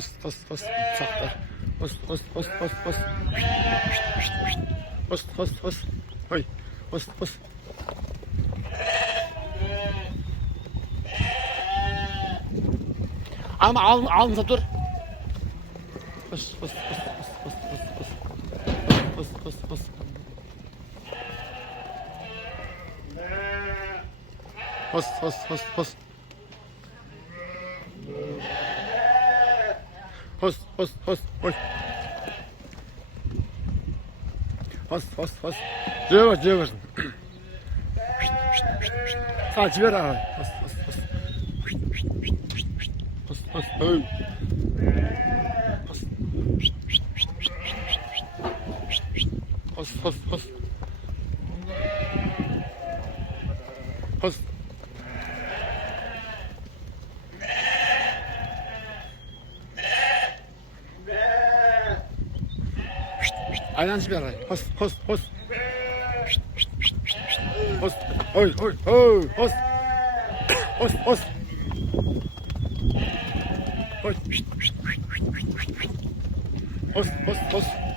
Host, host, host. Saklar. Host, host, host, host, host. Host, host, host. Hoy. Host, host. Ama almasa dur. Host, host, host, host, host, host, host. Host, host, host. Host, host, host, host. Host, host, host, host. Host, host, host. Cıvır, cıvır. Ha, cıvır abi. Host, host, host. Host, host, host. Host. Host, host, host. Host. Aynen bir araya. Host, host, host. Host. Oy, oy, oy. Host. Host, host. Host. Host, host, host.